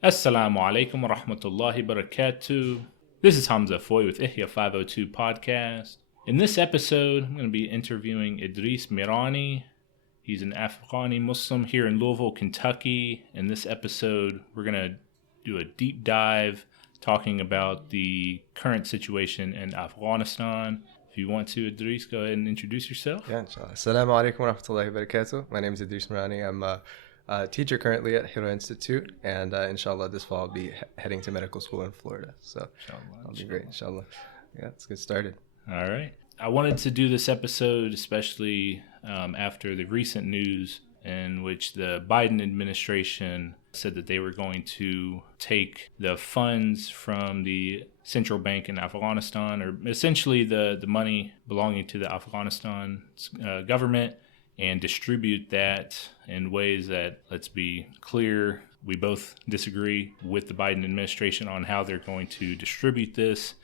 Assalamu alaikum wa rahmatullahi barakatuh. This is Hamza Foy with HIRA 502 podcast. In this episode, I'm going to be interviewing Idrees Mirani. He's an Afghani Muslim here in Louisville, Kentucky. In this episode, we're going to do a deep dive talking about the current situation in Afghanistan. If you want to, Idrees, go ahead and introduce yourself. Yeah, inshallah. Assalamu alaikum wa rahmatullahi wa barakatuh. My name is Idrees Mirani. I'm a teacher currently at HIRA Institute, and inshallah this fall I'll be heading to medical school in Florida. So that'll be great, inshallah. Yeah, let's get started. All right. I wanted to do this episode especially after the recent news in which the Biden administration said that they were going to take the funds from the central bank in Afghanistan, or essentially the money belonging to the Afghanistan government, and distribute that in ways that, let's be clear, we both disagree with the Biden administration on how they're going to distribute this.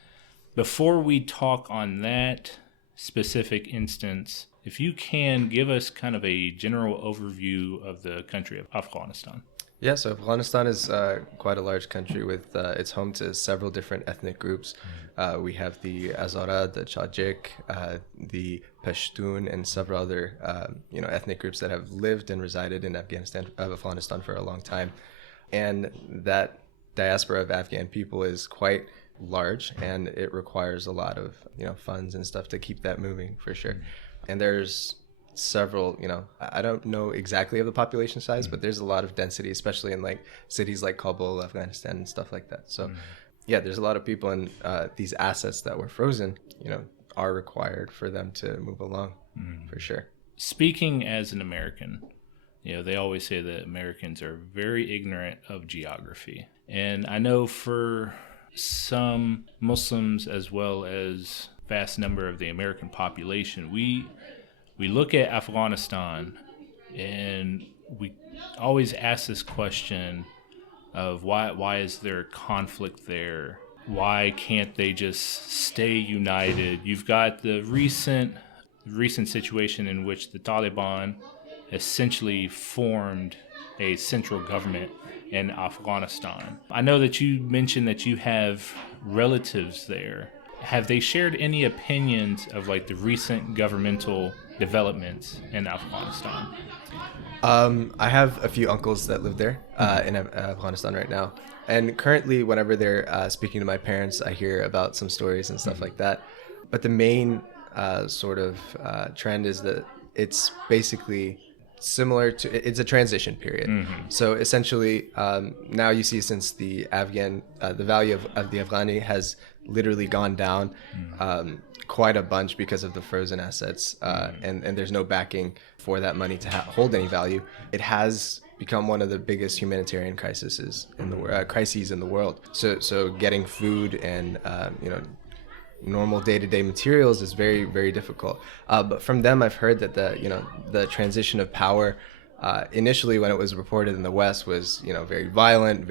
Before we talk on that specific instance, if you can give us kind of a general overview of the country of Afghanistan. Yeah, so Afghanistan is quite a large country with it's home to several different ethnic groups. We have the Hazara, the Tajik, the Pashtun, and several other ethnic groups that have lived and resided in Afghanistan for a long time. And that diaspora of Afghan people is quite large, and it requires a lot of funds and stuff to keep that moving for sure. And there's several, I don't know exactly of the population size, but there's a lot of density, especially in like cities like Kabul, Afghanistan, and stuff like that. So yeah, there's a lot of people, and these assets that were frozen, are required for them to move along for sure. Speaking as an American, they always say that Americans are very ignorant of geography. And I know for some Muslims, as well as vast number of the American population, we look at Afghanistan and we always ask this question of why is there conflict there? Why can't they just stay united? You've got the recent situation in which the Taliban essentially formed a central government in Afghanistan. I know that you mentioned that you have relatives there. Have they shared any opinions of like the recent governmental developments in Afghanistan? I have a few uncles that live there in Afghanistan right now. And currently, whenever they're speaking to my parents, I hear about some stories and stuff like that. But the main trend is that it's basically similar to, it's a transition period. So essentially, now you see, since the value of the Afghani has literally gone down quite a bunch because of the frozen assets, and there's no backing for that money to hold any value. It has become one of the biggest humanitarian crises in the world. So getting food and normal day-to-day materials is very, very difficult. But from them, I've heard that the transition of power initially, when it was reported in the West, was very violent.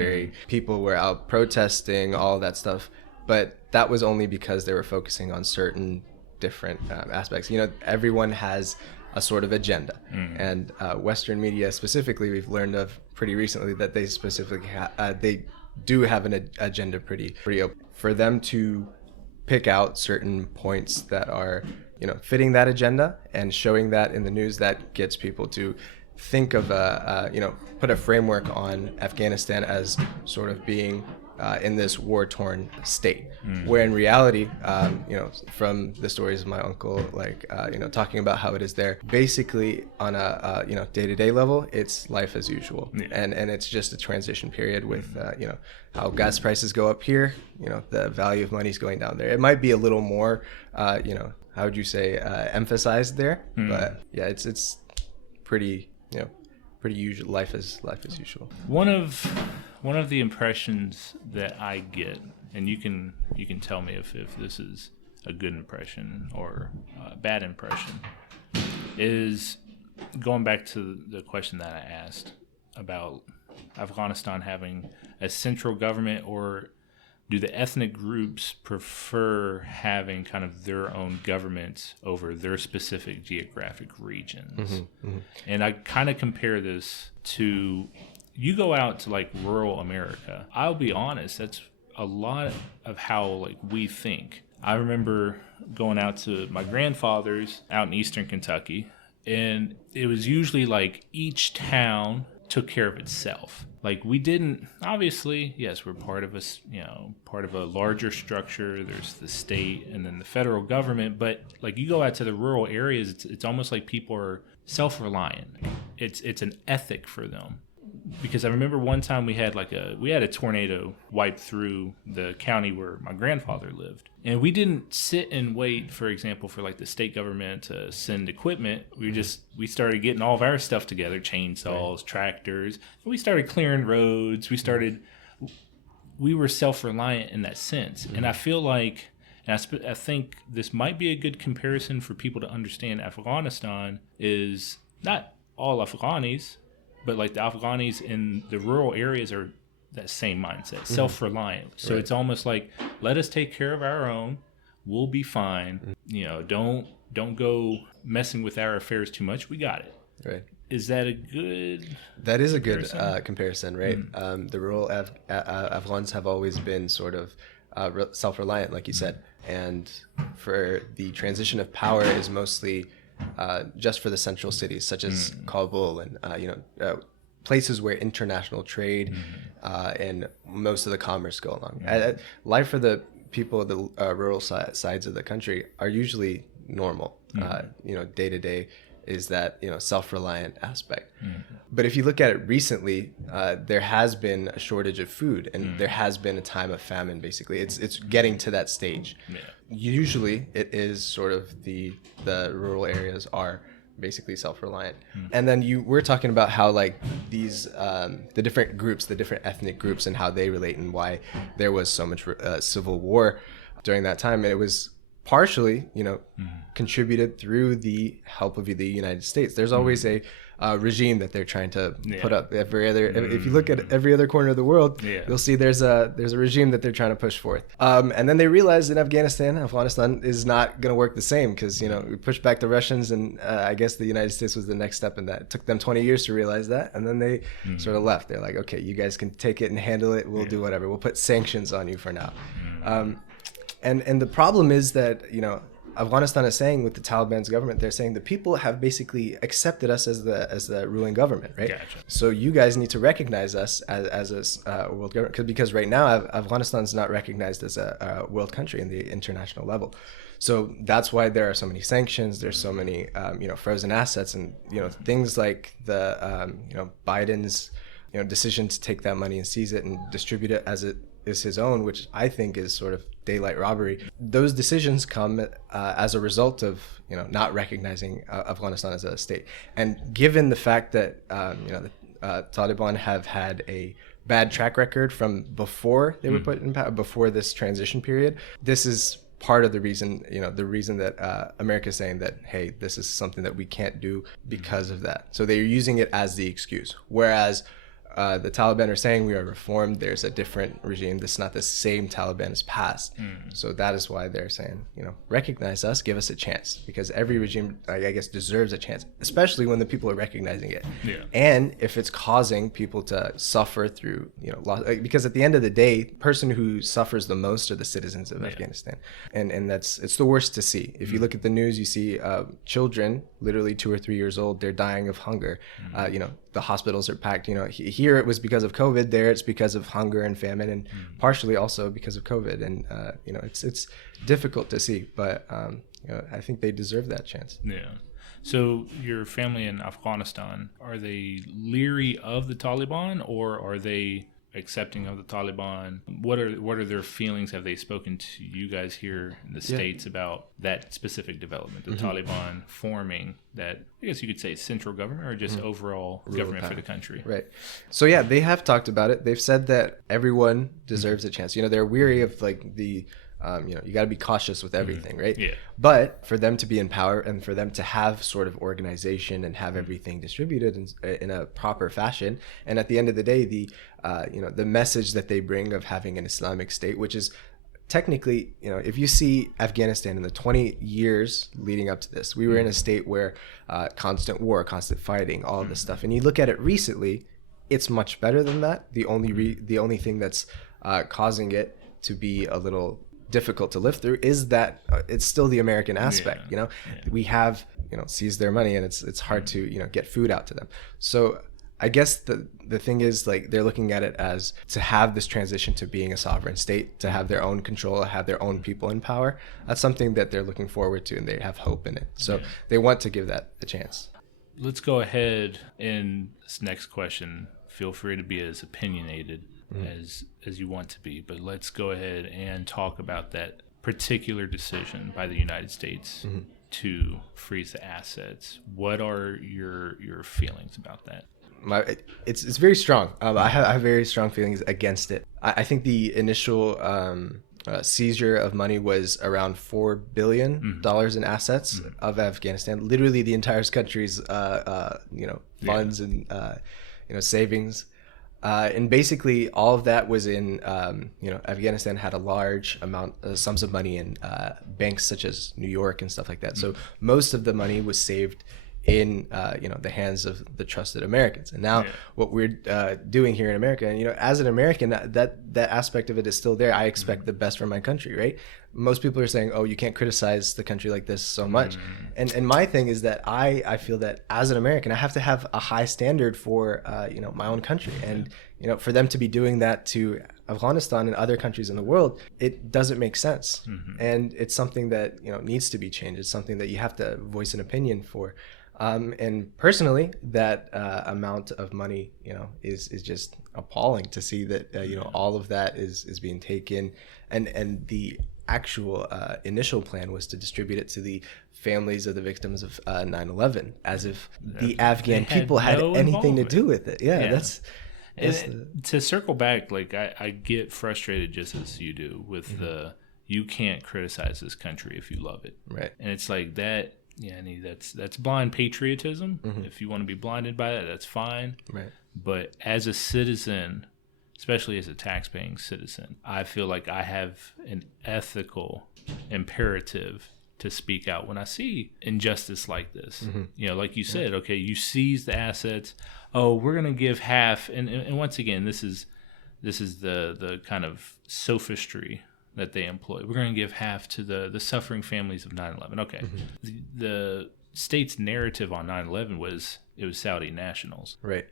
People were out protesting, all that stuff. But that was only because they were focusing on certain different aspects. Everyone has a sort of agenda, and Western media specifically, we've learned of pretty recently that they specifically they do have an agenda pretty open. For them to pick out certain points that are fitting that agenda and showing that in the news, that gets people to think of put a framework on Afghanistan as sort of being in this war-torn state, where in reality, from the stories of my uncle, talking about how it is there, basically on a day-to-day level, it's life as usual, and it's just a transition period with how gas prices go up here, the value of money is going down there. It might be a little more, how would you say, emphasized there, but yeah, it's pretty usual. Life is usual. One of the impressions that I get, and you can tell me if this is a good impression or a bad impression, is going back to the question that I asked about Afghanistan having a central government, or do the ethnic groups prefer having kind of their own governments over their specific geographic regions? And I kind of compare this to you go out to like rural America, I'll be honest, that's a lot of how like we think. I remember going out to my grandfather's out in eastern Kentucky, and it was usually like each town took care of itself. Like we didn't, obviously, yes, we're part of part of a larger structure. There's the state and then the federal government, but like you go out to the rural areas, it's almost like people are self-reliant. It's an ethic for them. Because I remember one time we had a tornado wipe through the county where my grandfather lived. And we didn't sit and wait, for example, for like the state government to send equipment. We started getting all of our stuff together, chainsaws, tractors. And we started clearing roads. We were self-reliant in that sense. And I feel like, and I think this might be a good comparison for people to understand Afghanistan is not all Afghanis, but like the Afghanis in the rural areas are that same mindset, self-reliant. So it's almost like, let us take care of our own. We'll be fine. Don't go messing with our affairs too much. We got it. Right. Is that a good? That is a good comparison, right? The rural Afghans have always been sort of self-reliant, like you said, and for the transition of power is mostly just for the central cities, such as Kabul and places where international trade and most of the commerce go along. Life for the people of the rural sides of the country are usually normal. Day to day is that self-reliant aspect. But if you look at it recently, there has been a shortage of food, and there has been a time of famine. Basically, it's getting to that stage. Usually, it is sort of the rural areas are basically self-reliant. And then we're talking about how like these the different groups, the different ethnic groups, and how they relate, and why there was so much civil war during that time. And it was partially, contributed through the help of the United States. There's always a regime that they're trying to put up. If you look at every other corner of the world, you'll see there's a regime that they're trying to push forth. And then they realized in Afghanistan is not going to work the same, because we pushed back the Russians, and I guess the United States was the next step in that. It took them 20 years to realize that, and then they sort of left. They're like, okay, you guys can take it and handle it. We'll do whatever. We'll put sanctions on you for now. And the problem is that, Afghanistan is saying with the Taliban's government, they're saying the people have basically accepted us as the ruling government, right? Gotcha. So you guys need to recognize us as a world government, because right now Afghanistan is not recognized as a world country in the international level. So that's why there are so many sanctions. There's so many frozen assets, and things like the Biden's decision to take that money and seize it and distribute it as it is his own, which I think is sort of daylight robbery. Those decisions come as a result of not recognizing Afghanistan as a state. And given the fact that the Taliban have had a bad track record from before they were put in power, before this transition period, this is part of the reason, the reason that America is saying that, hey, this is something that we can't do because of that. So they're using it as the excuse. Whereas the Taliban are saying we are reformed. There's a different regime. This is not the same Taliban as past. So that is why they're saying, recognize us, give us a chance, because every regime, I guess, deserves a chance, especially when the people are recognizing it. And if it's causing people to suffer through, loss, because at the end of the day, the person who suffers the most are the citizens of Afghanistan. And it's the worst to see. If you look at the news, you see children, literally 2 or 3 years old, they're dying of hunger. The hospitals are packed. Here it was because of COVID. There it's because of hunger and famine, and partially also because of COVID. And it's difficult to see, but I think they deserve that chance. Yeah. So your family in Afghanistan, are they leery of the Taliban, or are they accepting of the Taliban? What are their feelings? Have they spoken to you guys here in the States about that specific development, the Taliban forming that, I guess you could say, central government, or just overall government for the country? Right. So yeah, they have talked about it. They've said that everyone deserves a chance. They're weary of like the you got to be cautious with everything, right? Yeah. But for them to be in power, and for them to have sort of organization and have everything distributed in a proper fashion, and at the end of the day, the message that they bring of having an Islamic state, which is technically, if you see Afghanistan in the 20 years leading up to this, we were in a state where constant war, constant fighting, all of this stuff, and you look at it recently, it's much better than that. The only thing that's causing it to be a little difficult to live through is that it's still the American aspect. We have seized their money, and it's hard to get food out to them. So I guess the thing is, like, they're looking at it as to have this transition to being a sovereign state, to have their own control, have their own people in power. That's something that they're looking forward to, and they have hope in it. So they want to give that a chance. Let's go ahead, and this next question, feel free to be as opinionated as you want to be, but let's go ahead and talk about that particular decision by the United States to freeze the assets. What are your feelings about that? It's very strong. I have very strong feelings against it. I think the initial seizure of money was around $4 billion in assets of Afghanistan. Literally the entire country's funds and savings. And basically all of that was in Afghanistan had a large amount sums of money in banks such as New York and stuff like that. So most of the money was saved in the hands of the trusted Americans. And now what we're doing here in America, and as an American, that aspect of it is still there. I expect the best for my country, right? Most people are saying, oh, you can't criticize the country like this so much. And my thing is that I feel that as an American, I have to have a high standard for my own country. And for them to be doing that to Afghanistan and other countries in the world, it doesn't make sense. And it's something that needs to be changed. It's something that you have to voice an opinion for. And personally, that amount of money, is just appalling to see that, all of that is being taken. And the actual initial plan was to distribute it to the families of the victims of 9/11, as if the Afghan people had anything to do with it. To circle back, like I get frustrated just as you do with you can't criticize this country if you love it. Right. And it's like that. Yeah, that's blind patriotism. If you want to be blinded by that, that's fine. Right. But as a citizen, especially as a tax-paying citizen, I feel like I have an ethical imperative to speak out when I see injustice like this. Like you said, okay, you seize the assets. Oh, we're gonna give half, and once again, this is the kind of sophistry that they employ. We're going to give half to the suffering families of 9/11. Okay. The state's narrative on 9/11 was it was Saudi nationals. Right.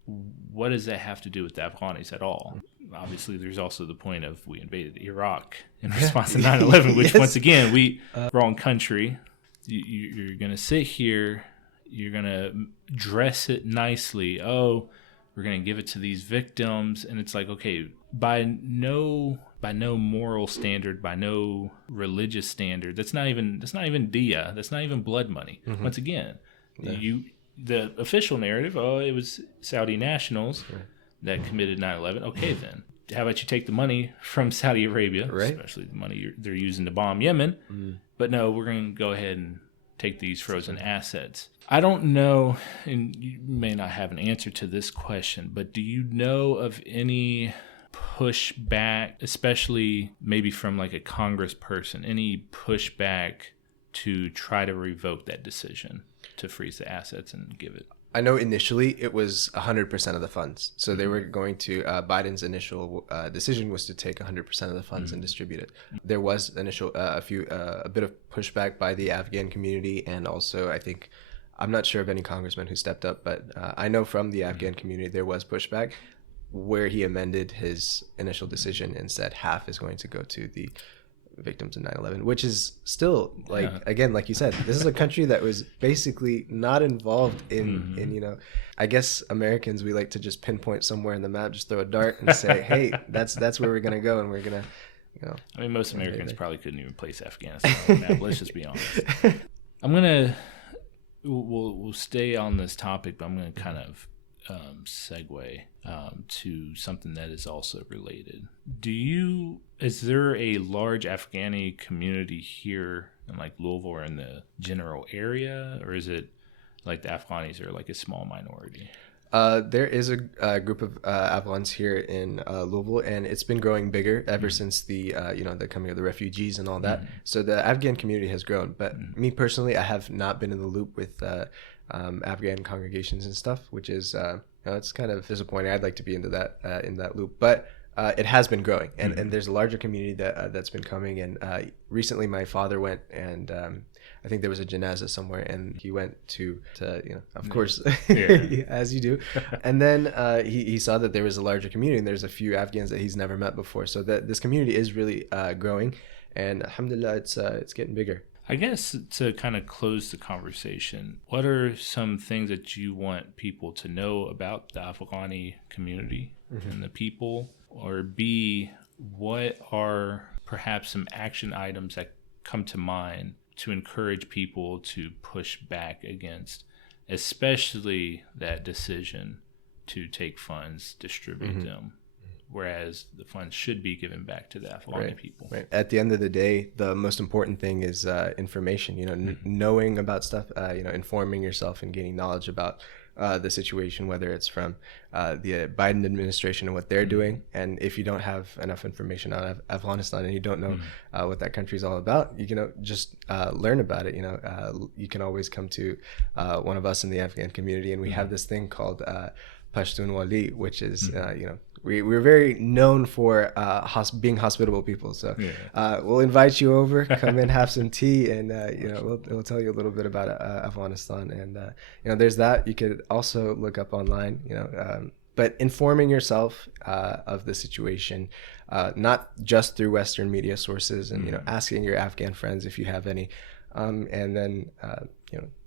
What does that have to do with the Afghanis at all? Obviously, there's also the point of we invaded Iraq in response to 9/11, which once again, wrong country. You're going to sit here, you're going to dress it nicely. Oh, we're going to give it to these victims. And it's like, okay, by no moral standard, by no religious standard, that's not even diya, that's not even blood money. Once again, the official narrative, it was Saudi nationals that committed 9/11. Okay, then how about you take the money from Saudi Arabia, especially the money they're using to bomb Yemen, but no, we're going to go ahead and take these frozen assets. I don't know, and you may not have an answer to this question, but do you know of any pushback, especially maybe from like a congressperson, any pushback to try to revoke that decision to freeze the assets and give it? I know initially it was 100% of the funds. So they were going to, Biden's initial decision was to take 100% of the funds and distribute it. There was initial, a bit of pushback by the Afghan community. And also I think, I'm not sure of any congressman who stepped up, but I know from the Afghan community, there was pushback where he amended his initial decision and said half is going to go to the victims of 9/11, which is still again, like you said, this is a country that was basically not involved in I guess Americans, we like to just pinpoint somewhere in the map, just throw a dart and say, hey, that's where we're gonna go, and we're gonna I mean, most Americans probably couldn't even place Afghanistan on the map. Let's just be honest. We'll stay on this topic, but I'm gonna kind of segue to something that is also related. Is there a large Afghani community here in like Louisville or in the general area, or is it like the Afghanis are like a small minority? There is a group of Afghans here in Louisville, and it's been growing bigger ever since the the coming of the refugees and all that. So the Afghan community has grown. But me personally, I have not been in the loop with Afghan congregations and stuff, which is It's kind of disappointing. I'd like to be into that in that loop, but it has been growing, and there's a larger community that's been coming. And recently, my father went, and I think there was a janazah somewhere, and he went to of course, as you do. And then he saw that there was a larger community, and there's a few Afghans that he's never met before. So that this community is really growing, and alhamdulillah, it's getting bigger. I guess to kind of close the conversation, what are some things that you want people to know about the Afghani community and the people? Or B, what are perhaps some action items that come to mind to encourage people to push back against, especially that decision to take funds, distribute them, whereas the funds should be given back to the Afghani people. Right. At the end of the day, the most important thing is information, knowing about stuff, informing yourself and gaining knowledge about the situation, whether it's from the Biden administration and what they're doing. And if you don't have enough information on Afghanistan and you don't know what that country is all about, you can just learn about it. You can always come to one of us in the Afghan community, and we have this thing called Pashtunwali, which is, we're very known for being hospitable people. So we'll invite you over, come in, have some tea, and we'll tell you a little bit about Afghanistan. And there's that. You could also look up online, but informing yourself of the situation, not just through Western media sources, and asking your Afghan friends if you have any, and then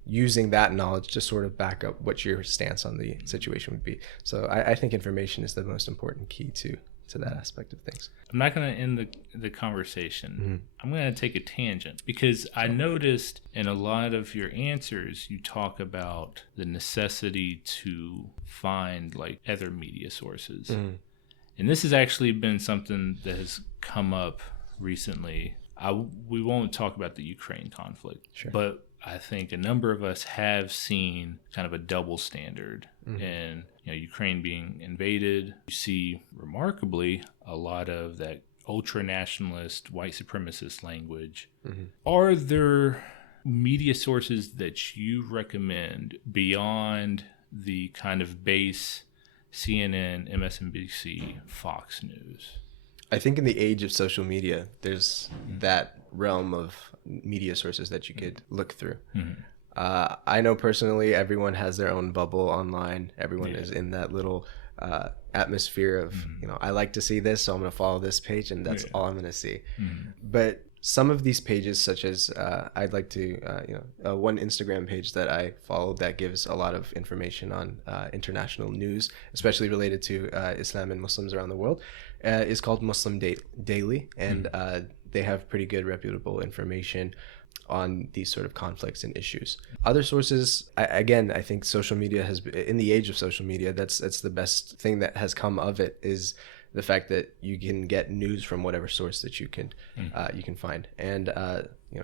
using that knowledge to sort of back up what your stance on the situation would be. So I think information is the most important key to that aspect of things. I'm not going to end the conversation. I'm going to take a tangent, because I noticed in a lot of your answers, you talk about the necessity to find like other media sources. And this has actually been something that has come up recently. We won't talk about the Ukraine conflict, but I think a number of us have seen kind of a double standard in Ukraine being invaded. You see, remarkably, a lot of that ultra-nationalist, white supremacist language. Are there media sources that you recommend beyond the kind of base CNN, MSNBC, Fox News? I think in the age of social media, there's that realm of media sources that you could look through. I know personally, everyone has their own bubble online. Everyone is in that little atmosphere of, I like to see this, so I'm going to follow this page, and that's all I'm going to see. But some of these pages, such as I'd like to, one Instagram page that I follow that gives a lot of information on international news, especially related to Islam and Muslims around the world, is called Muslim Daily, and they have pretty good reputable information on these sort of conflicts and issues. Other sources, I think social media has, in the age of social media, that's the best thing that has come of it, is the fact that you can get news from whatever source that you can find, and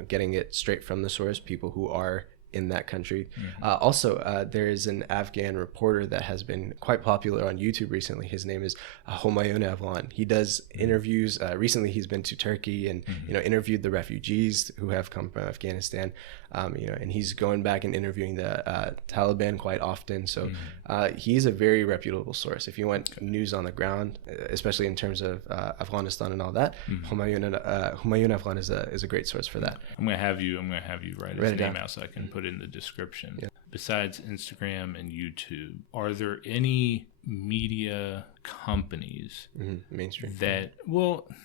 getting it straight from the source, people who are in that country. Also, there is an Afghan reporter that has been quite popular on YouTube recently. His name is Hamayon Afghan. He does interviews. Recently, he's been to Turkey and interviewed the refugees who have come from Afghanistan. And he's going back and interviewing the Taliban quite often. So he's a very reputable source. If you want news on the ground, especially in terms of Afghanistan and all that, Hamayon Afghan is a great source for that. I'm gonna have you write his name out so I can put it in the description. Besides Instagram and YouTube, are there any media companies mainstream that,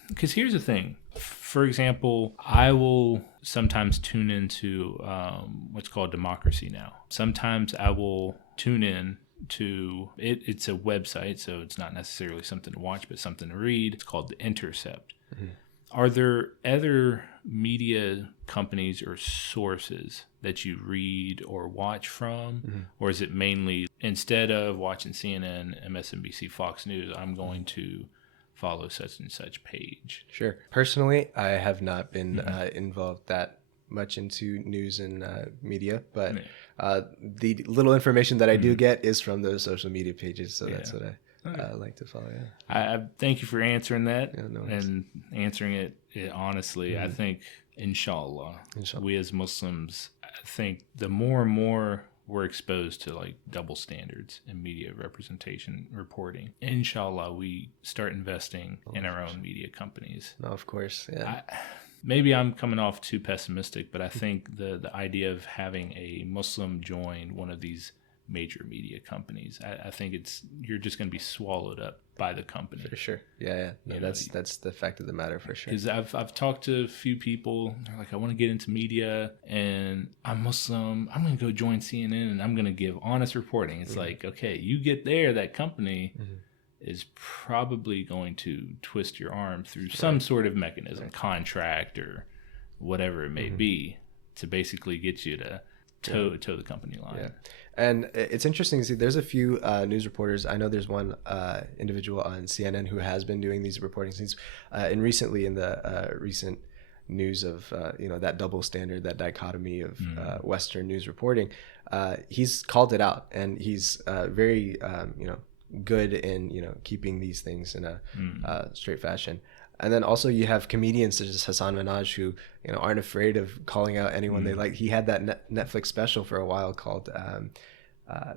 because here's the thing. For example, I will sometimes tune into what's called Democracy Now. Sometimes I will tune in to it. It's a website, so it's not necessarily something to watch, but something to read. It's called The Intercept. Are there other media companies or sources that you read or watch from? Or is it mainly, instead of watching CNN, MSNBC, Fox News, I'm going to follow such and such page? Sure. Personally, I have not been involved that much into news and media, but the little information that I do get is from those social media pages, so that's what I like to follow. I thank you for answering that and answering it honestly. I think, inshallah, we as Muslims, I think the more and more we're exposed to like double standards in media representation reporting. Inshallah, we start investing in our own media companies. No, of course, yeah. Maybe I'm coming off too pessimistic, but I think the idea of having a Muslim join one of these major media companies, I think you're just going to be swallowed up by the company. For sure. Yeah. No, that's the fact of the matter, for sure. Because I've talked to a few people. They're like, I want to get into media, and I'm Muslim. I'm going to go join CNN, and I'm going to give honest reporting. It's like, okay, you get there, that company is probably going to twist your arm through some sort of mechanism, contract or whatever it may be, to basically get you to toe the company line. Yeah. And it's interesting to see, there's a few news reporters. I know there's one individual on CNN who has been doing these reportings. He's recently in the recent news of that double standard, that dichotomy of Western news reporting. He's called it out, and he's very good in keeping these things in a straight fashion. And then also you have comedians such as Hassan Minhaj who aren't afraid of calling out anyone they like. He had that Netflix special for a while called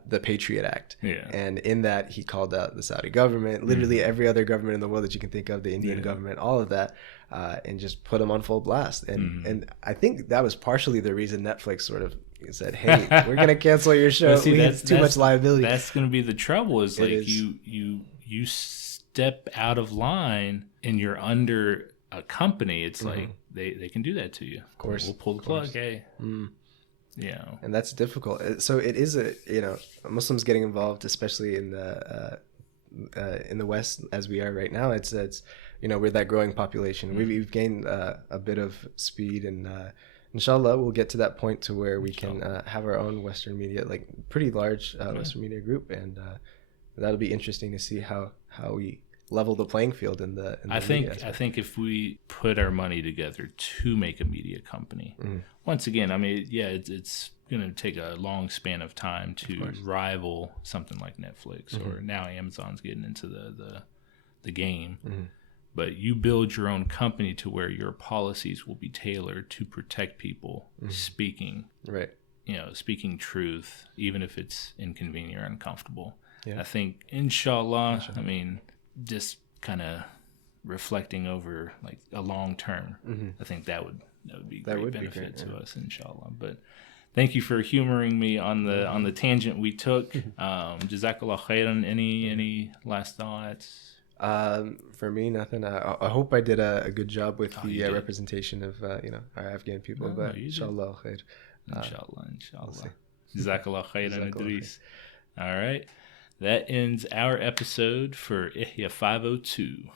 the Patriot Act, and in that he called out the Saudi government, literally every other government in the world that you can think of, the Indian government, all of that, and just put them on full blast. And I think that was partially the reason Netflix sort of said, "Hey, we're gonna cancel your show. It's too much liability." That's gonna be the trouble. Is like you step out of line and you're under a company. It's like they can do that to you. Of course, we'll pull the plug. Hey, and that's difficult. So it is Muslims getting involved, especially in the West as we are right now. It's we're that growing population. We've gained a bit of speed, and inshallah we'll get to that point to where we can have our own Western media, like pretty large Western media group, and that'll be interesting to see how we level the playing field in the I think if we put our money together to make a media company, once again, I mean, it's going to take a long span of time to rival something like Netflix, or now Amazon's getting into the game. But you build your own company to where your policies will be tailored to protect people speaking truth, even if it's inconvenient or uncomfortable. I think, inshallah, I mean, just kind of reflecting over like a long term, I think that would be great benefit to us, inshallah. But thank you for humoring me on the tangent we took. Jazakallah khairan. Any last thoughts? For me, nothing. I hope I did a good job with the representation of our Afghan people. But inshallah khair. Inshallah. Jazakallah khairan, Idrees. All right. That ends our episode for Ihya 502.